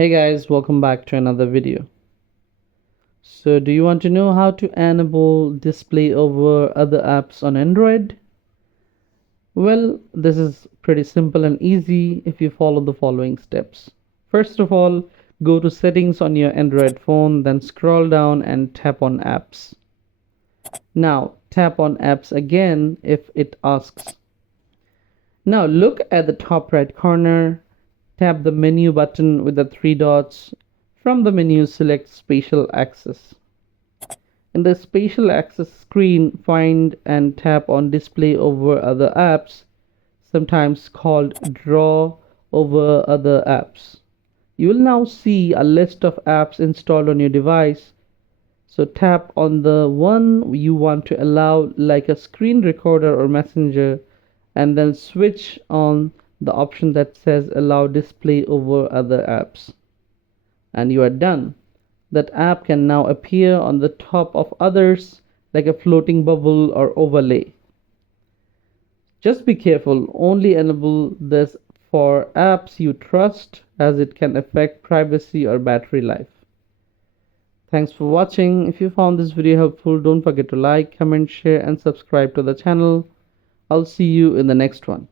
Hey guys, welcome back to another video. So do you want to know how to enable display over other apps on Android? Well, this is pretty simple and easy if you follow the following steps. First of all, go to settings on your Android phone, then scroll down and tap on apps. Now tap on apps again if it asks. Now look at the top right corner. Tap the menu button with the three dots. From the menu, select Spatial Access. In the Spatial Access screen, find and tap on Display over other apps, sometimes called Draw over other apps. You will now see a list of apps installed on your device. So tap on the one you want to allow, like a screen recorder or messenger, and then switch on the option that says allow display over other apps, and you are done. That app can now appear on the top of others like a floating bubble or overlay. Just be careful, only enable this for apps you trust, as it can affect privacy or battery life. Thanks for watching. If you found this video helpful, don't forget to like, comment, share and subscribe to the channel. I'll see you in the next one.